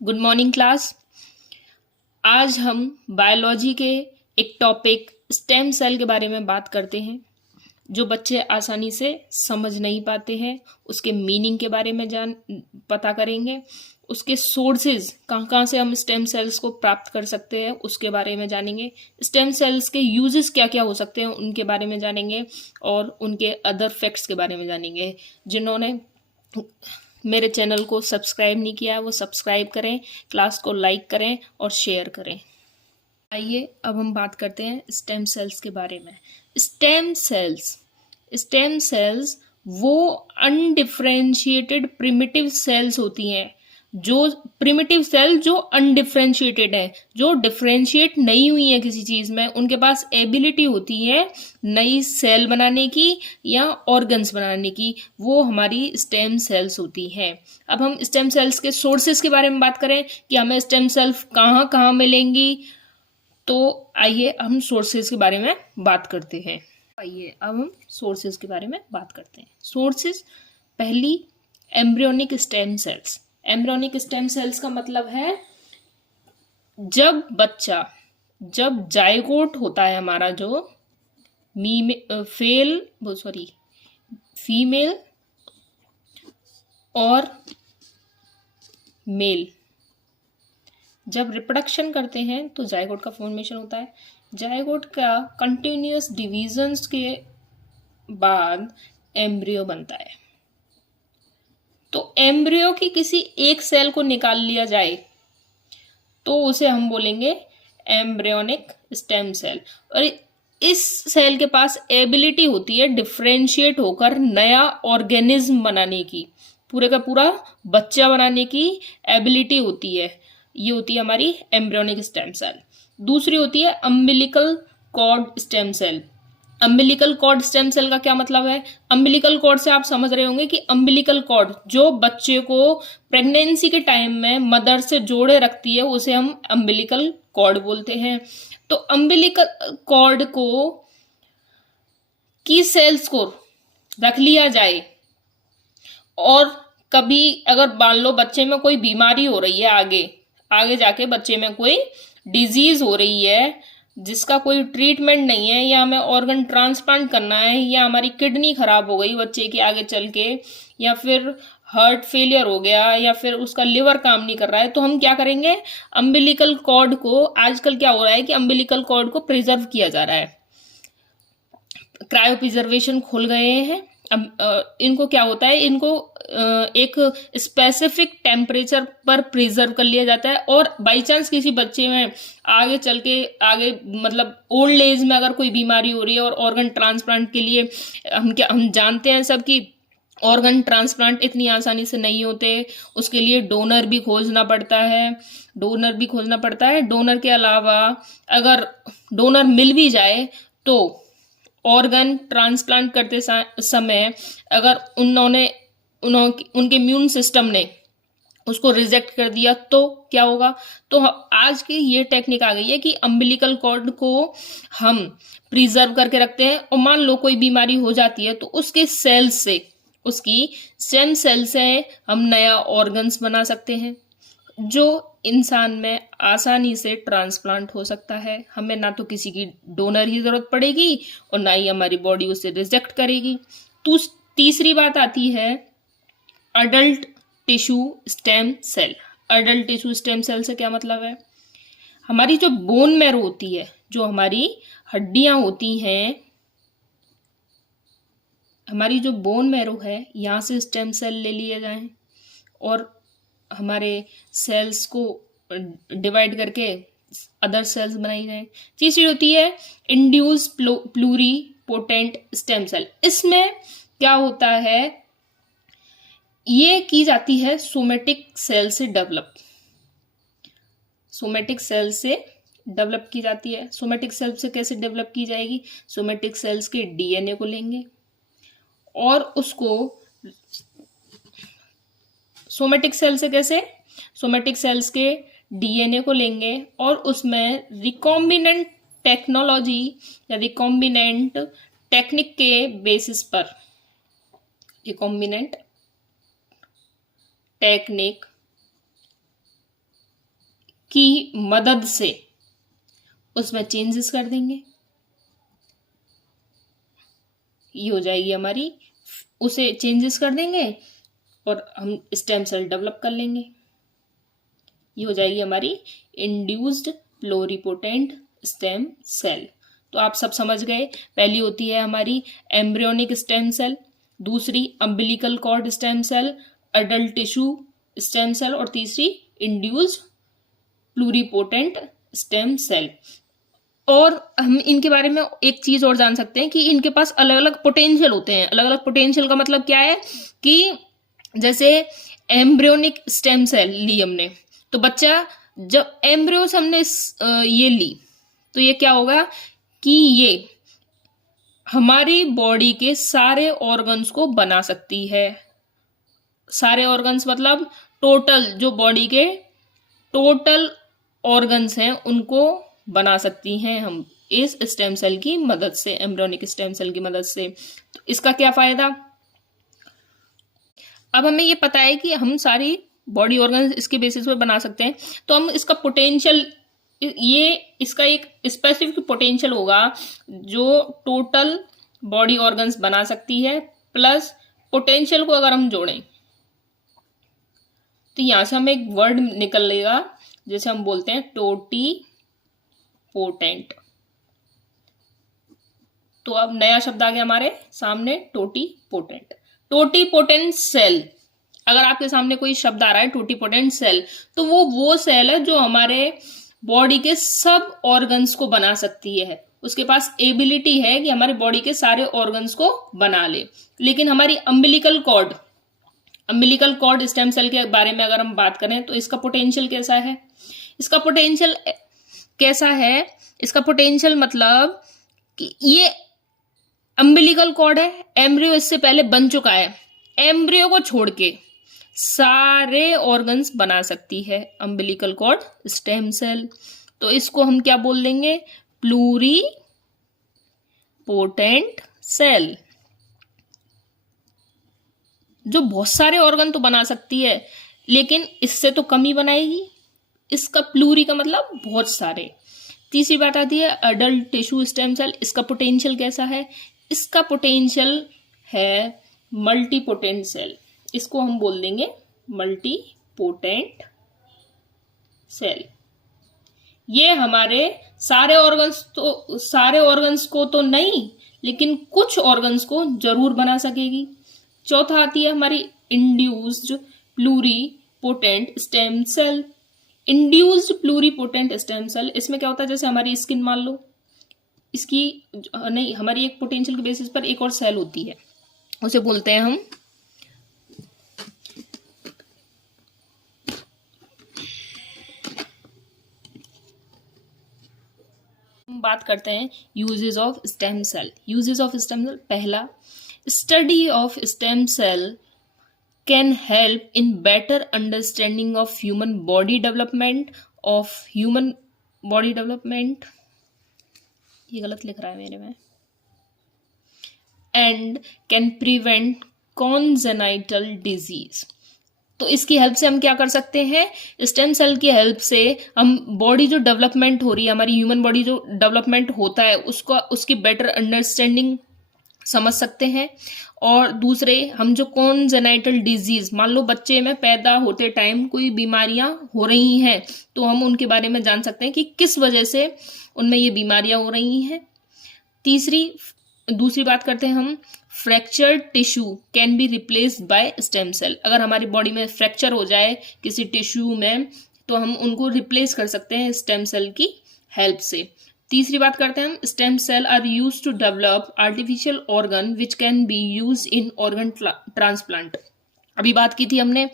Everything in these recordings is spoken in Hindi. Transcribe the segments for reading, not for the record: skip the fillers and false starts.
Good morning class. आज हम बायोलॉजी के एक टॉपिक स्टेम सेल के बारे में बात करते हैं। जो बच्चे आसानी से समझ नहीं पाते हैं उसके मीनिंग के बारे में पता करेंगे। उसके सोर्सेज कहाँ कहाँ से हम स्टेम सेल्स को प्राप्त कर सकते हैं उसके बारे में जानेंगे। स्टेम सेल्स के यूजेस क्या क्या हो सकते हैं उनके बारे में जानेंगे और उनके अदर फैक्ट्स के बारे में जानेंगे। जिन्होंने मेरे चैनल को सब्सक्राइब नहीं किया है वो सब्सक्राइब करें, क्लास को लाइक करें और शेयर करें। आइए अब हम बात करते हैं स्टेम सेल्स के बारे में। स्टेम सेल्स वो अनडिफरेंशिएटेड प्रिमिटिव सेल्स होती हैं, जो प्रिमिटिव सेल जो अनडिफरेंशिएटेड है, जो डिफरेंशिएट नहीं हुई है किसी चीज में। उनके पास एबिलिटी होती है नई सेल बनाने की या ऑर्गन्स बनाने की, वो हमारी स्टेम सेल्स होती हैं। अब हम स्टेम सेल्स के सोर्सेस के बारे में बात करें कि हमें स्टेम सेल्स कहाँ कहाँ मिलेंगी, तो आइए हम सोर्सेज के बारे में बात करते हैं। आइए अब हम सोर्सेज के बारे में बात करते हैं। सोर्सेज, पहली embryonic stem cells. Embryonic stem cells का मतलब है जब बच्चा, जब जायगोट होता है हमारा, जो फीमेल और मेल जब रिप्रोडक्शन करते हैं तो जायगोट का फॉर्मेशन होता है। जायगोट का कंटिन्यूअस डिवीजन्स के बाद एम्ब्रियो बनता है। तो एम्ब्रियो की किसी एक सेल को निकाल लिया जाए तो उसे हम बोलेंगे एम्ब्रियोनिक स्टेम सेल। और इस सेल के पास एबिलिटी होती है डिफरेंशिएट होकर नया ऑर्गेनिज्म बनाने की, पूरे का पूरा बच्चा बनाने की एबिलिटी होती है। ये होती है हमारी एम्ब्रियोनिक स्टेम सेल। दूसरी होती है umbilical cord stem cell. Umbilical cord stem cell का क्या मतलब है? अम्बिलिकल कॉर्ड से आप समझ रहे होंगे कि अम्बिलिकल कॉर्ड जो बच्चे को प्रेगनेंसी के टाइम में मदर से जोड़े रखती है उसे हम अम्बिलिकल कॉर्ड बोलते हैं। तो अम्बिलिकल कॉर्ड को की सेल्स को रख लिया जाए और कभी अगर मान लो बच्चे में कोई बीमारी हो रही है, आगे जाके बच्चे में कोई डिजीज हो रही है जिसका कोई ट्रीटमेंट नहीं है, या हमें ऑर्गन ट्रांसप्लांट करना है, या हमारी किडनी खराब हो गई बच्चे की आगे चल के, या फिर हार्ट फेलियर हो गया, या फिर उसका लिवर काम नहीं कर रहा है, तो हम क्या करेंगे? अम्बिलिकल कॉर्ड को, आजकल क्या हो रहा है कि अम्बिलिकल कॉर्ड को प्रिजर्व किया जा रहा है, क्रायो प्रिजर्वेशन खुल गए हैं। अब इनको क्या होता है, इनको एक स्पेसिफिक टेम्परेचर पर प्रिजर्व कर लिया जाता है। और बाई चांस किसी बच्चे में आगे चल के मतलब ओल्ड एज में अगर कोई बीमारी हो रही है और ऑर्गन ट्रांसप्लांट के लिए हम जानते हैं सब कि ऑर्गन ट्रांसप्लांट इतनी आसानी से नहीं होते, उसके लिए डोनर भी खोजना पड़ता है। डोनर के अलावा अगर डोनर मिल भी जाए तो ऑर्गन ट्रांसप्लांट करते समय अगर उनके इम्यून सिस्टम ने उसको रिजेक्ट कर दिया तो क्या होगा? तो आज की ये टेक्निक आ गई है कि अम्बिलिकल कॉर्ड को हम प्रिजर्व करके रखते हैं, और मान लो कोई बीमारी हो जाती है तो उसके सेल्स से, उसकी स्टेम सेल से हम नया ऑर्गन्स बना सकते हैं जो इंसान में आसानी से ट्रांसप्लांट हो सकता है। हमें ना तो किसी की डोनर की जरूरत पड़ेगी और ना ही हमारी बॉडी उसे रिजेक्ट करेगी। तो तीसरी बात आती है adult tissue stem cell. Adult tissue stem cell से क्या मतलब है? हमारी जो बोन मैरो होती है, जो हमारी हड्डियां होती हैं, हमारी जो बोन मैरो है, यहाँ से स्टेम सेल ले लिए जाएं और हमारे सेल्स को डिवाइड करके अदर सेल्स बनाई जाए। तीसरी होती है इंड्यूस प्लूरीपोटेंट स्टेम सेल। इसमें क्या होता है, ये की जाती है सोमेटिक सेल से डेवलप की जाती है। सोमेटिक सेल से कैसे डेवलप की जाएगी? सोमेटिक सेल्स के डीएनए को लेंगे और उसको सोमेटिक सेल्स के डीएनए को लेंगे और उसमें रिकॉम्बिनेंट टेक्नोलॉजी या रिकॉम्बिनेंट टेक्निक के बेसिस पर, रिकॉम्बिनेंट टेक्निक की मदद से उसमें चेंजेस कर देंगे, ये हो जाएगी हमारी, उसे चेंजेस कर देंगे और हम स्टेम सेल डेवलप कर लेंगे। ये हो जाएगी हमारी इंड्यूस्ड प्लोरिपोटेंट स्टेम सेल। तो आप सब समझ गए, पहली होती है हमारी एम्ब्रियोनिक स्टेम सेल, दूसरी umbilical cord stem cell, adult tissue stem cell, और तीसरी इंड्यूस्ड प्लूरिपोटेंट स्टेम सेल। और हम इनके बारे में एक चीज और जान सकते हैं कि इनके पास अलग अलग पोटेंशियल होते हैं। अलग अलग पोटेंशियल का मतलब क्या है कि जैसे एम्ब्रियोनिक स्टेम सेल ली हमने, तो बच्चा जब एम्ब्रियो से हमने ये ली, तो ये क्या होगा कि ये हमारी बॉडी के सारे ऑर्गन्स को बना सकती है। सारे ऑर्गन्स मतलब टोटल, जो बॉडी के टोटल ऑर्गन्स हैं उनको बना सकती हैं हम इस स्टेम सेल की मदद से, एम्ब्रियोनिक स्टेम सेल की मदद से। तो इसका क्या फायदा, अब हमें ये पता है कि हम सारी बॉडी ऑर्गन्स इसके बेसिस पे बना सकते हैं, तो हम इसका पोटेंशियल, ये इसका एक स्पेसिफिक पोटेंशियल होगा जो टोटल बॉडी ऑर्गन्स बना सकती है, प्लस पोटेंशियल को अगर हम जोड़ें तो यहां से हमें एक वर्ड निकलेगा जैसे हम बोलते हैं टोटी पोटेंट। तो अब नया शब्द आ गया हमारे सामने, टोटी पोटेंट। टोटी पोटेंट सेल, अगर आपके सामने कोई शब्द आ रहा है टोटी पोटेंट सेल, तो वो सेल है जो हमारे बॉडी के सब ऑर्गन्स को बना सकती है। उसके पास एबिलिटी है कि हमारी बॉडी के सारे ऑर्गन्स को बना ले। लेकिन हमारी अम्बिलिकल कॉर्ड स्टेम सेल के बारे में अगर हम बात करें तो इसका पोटेंशियल कैसा है, इसका पोटेंशियल कैसा है, इसका पोटेंशियल मतलब कि ये अम्बिलिकल कॉर्ड है, एम्ब्रियो इससे पहले बन चुका है, एम्ब्रियो को छोड़ के सारे ऑर्गन्स बना सकती है अम्बिलिकल कॉर्ड स्टेम सेल। तो इसको हम क्या बोल देंगे, प्लूरी पोटेंट सेल, जो बहुत सारे ऑर्गन तो बना सकती है लेकिन इससे तो कम ही बनाएगी। इसका प्लूरी का मतलब बहुत सारे। तीसरी बात आती है अडल्ट टिश्यू स्टेम सेल, इसका पोटेंशियल कैसा है, इसका पोटेंशियल है मल्टी पोटेंट सेल, इसको हम बोल देंगे मल्टी पोटेंट सेल। ये हमारे सारे ऑर्गन्स को तो नहीं लेकिन कुछ ऑर्गन्स को जरूर बना सकेगी। चौथा आती है हमारी induced pluripotent stem cell. Induced pluripotent stem cell, इसमें क्या होता है, जैसे हमारी स्किन मान लो, इसकी नहीं, हमारी एक पोटेंशियल के बेसिस पर एक और सेल होती है, उसे बोलते हैं हम बात करते हैं uses of stem cell. Uses of stem cell, पहला, study of stem cell can help in better understanding of human body development, ये गलत लिख रहा है मेरे में, and can prevent congenital disease. तो इसकी हेल्प से हम क्या कर सकते हैं, स्टेम सेल की हेल्प से हम बॉडी जो डेवलपमेंट हो रही है, हमारी ह्यूमन बॉडी जो डेवलपमेंट होता है उसकी बेटर अंडरस्टैंडिंग समझ सकते हैं। और दूसरे, हम जो कॉन्जेनाइटल डिजीज, मान लो बच्चे में पैदा होते टाइम कोई बीमारियां हो रही हैं तो हम उनके बारे में जान सकते हैं कि किस वजह से उनमें ये बीमारियां हो रही हैं। दूसरी बात करते हैं हम, fractured tissue can be replaced by stem cell. अगर हमारी बॉडी में फ्रैक्चर हो जाए किसी टिश्यू में तो हम उनको रिप्लेस कर सकते हैं स्टेम सेल की हेल्प से। तीसरी बात करते हैं हम, stem cell are used to develop artificial organ which can be used in organ transplant. अभी बात की थी हमने,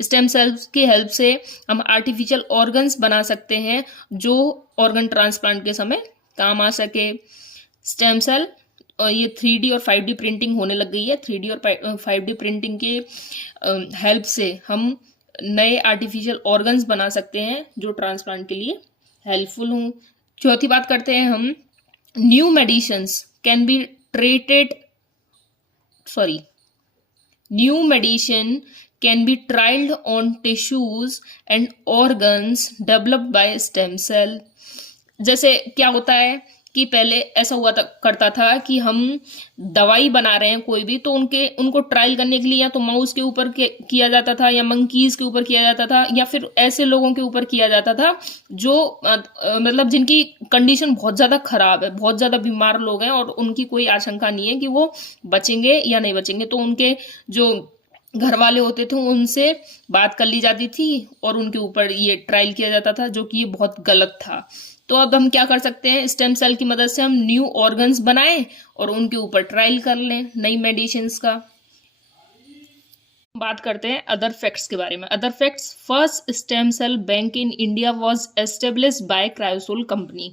स्टेम सेल्स की हेल्प से हम आर्टिफिशियल ऑर्गन्स बना सकते हैं जो ऑर्गन ट्रांसप्लांट के समय काम आ सके। स्टेम सेल, और ये 3D और 5D प्रिंटिंग होने लग गई है, 3D और 5D प्रिंटिंग के हेल्प से हम नए आर्टिफिशियल ऑर्गन्स बना सकते हैं जो ट्रांसप्लांट के लिए हेल्पफुल हों। चौथी बात करते हैं हम, new medicines can be new medicine can be trialed on tissues and organs developed by stem cell। जैसे क्या होता है कि पहले ऐसा हुआ करता था कि हम दवाई बना रहे हैं कोई भी, तो उनको ट्रायल करने के लिए या तो माउस के ऊपर किया जाता था या मंकीज के ऊपर किया जाता था या फिर ऐसे लोगों के ऊपर किया जाता था जो मतलब जिनकी कंडीशन बहुत ज़्यादा खराब है, बहुत ज़्यादा बीमार लोग हैं और उनकी कोई आशंका नहीं है कि वो बचेंगे या नहीं बचेंगे। तो उनके जो घर वाले होते थे उनसे बात कर ली जाती थी और उनके ऊपर ये ट्रायल किया जाता था, जो कि ये बहुत गलत था। तो अब हम क्या कर सकते हैं, स्टेम सेल की मदद से हम न्यू ऑर्गन्स बनाएं और उनके ऊपर ट्रायल कर लें नई मेडिसिन्स का। बात करते हैं अदर फैक्ट्स के बारे में। Other facts, first stem cell bank in India was established by Cryosol company.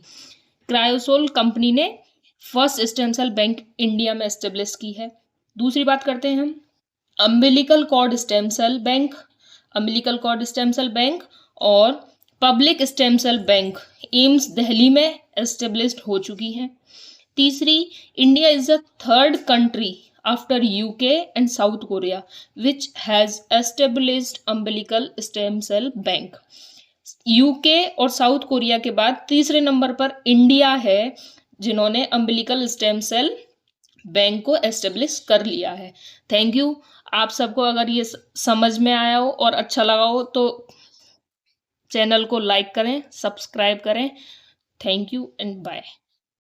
Cryosol company ने first stem cell bank India में एस्टेब्लिश की है। दूसरी बात करते हैं हम umbilical cord stem cell bank, umbilical cord stem cell bank और public stem cell bank AIIMS Delhi में एस्टेब्लिश्ड हो चुकी हैं। तीसरी, India is the third country after UK and South Korea which has established umbilical stem cell bank. UK और साउथ कोरिया के बाद तीसरे नंबर पर इंडिया है जिन्होंने अम्बिलिकल स्टेम सेल बैंक को एस्टेब्लिश कर लिया है। Thank you. आप सबको अगर ये समझ में आया हो और अच्छा लगा हो तो चैनल को लाइक करें, सब्सक्राइब करें। Thank you and bye.